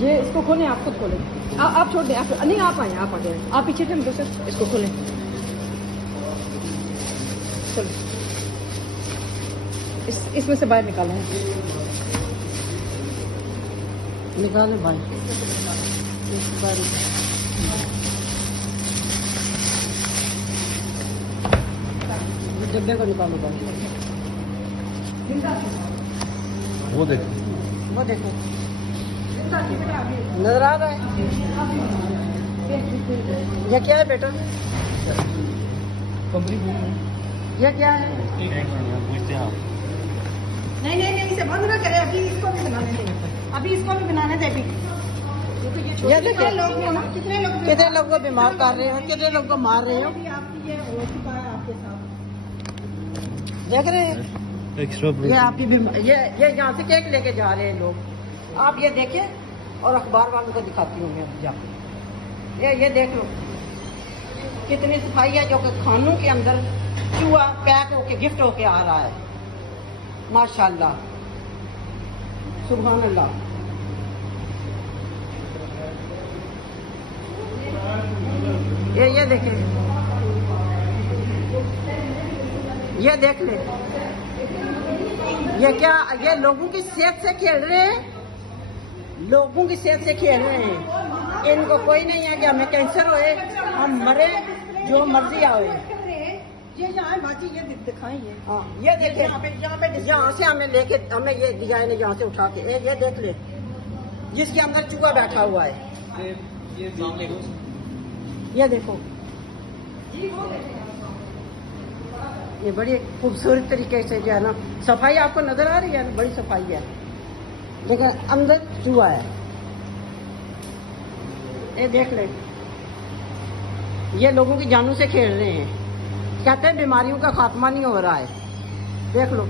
ये इसको खोलें, आप खुद खोलें। आप छोड़ दें, आप नहीं, आप आए, आप आ जाए, आप पीछे थे मुझसे, इसको खोलें। चलो इसमें से बाहर निकालें, निकालें बाहर, डब्बे को निकालो बाहर। वो देखो, वो देखो, नजर आ रहा है? ये क्या है बेटा? ये क्या है? नहीं, इसे बंद ना करें, अभी इसको भी बनाने दें, अभी इसको भी बनाने दें। अभी ये कितने लोग को बीमार कर रहे हो, कितने लोग को मार रहे हो, ये हो चुका है आपके साथ, देख रहे हैं? ये आपकी ये यहाँ से केक लेके जा रहे हैं लोग, आप ये देखें और अखबार वालों को दिखाती हूँ मैं जाकर। ये देख लो कितनी सफाई है, जो कि खानों के अंदर चूहा पैक होके गिफ्ट होके आ रहा है। माशाल्लाह, सुभान अल्लाह। ये देखें, ये देख ले, ये क्या, ये लोगों की सेहत से खेल रहे हैं, लोगों की सेहत से खेल रहे हैं। इनको कोई नहीं है कि हमें कैंसर होए, हम मरे, जो मर्जी आए। ये दिखाएंगे, हाँ ये देखें, यहाँ से हमें लेके, हमें ये डिजाइन यहाँ से उठा के, ये देख ले, जिसके अंदर चूहा बैठा हुआ है। ये देखो, ये बड़ी खूबसूरत तरीके से जो है ना, सफाई आपको नजर आ रही है ना, बड़ी सफाई है, लेकिन अंदर चूहा है। ये देख ले, ये लोगों की जानों से खेल रहे हैं, कहते हैं बीमारियों का खात्मा नहीं हो रहा है, देख लो।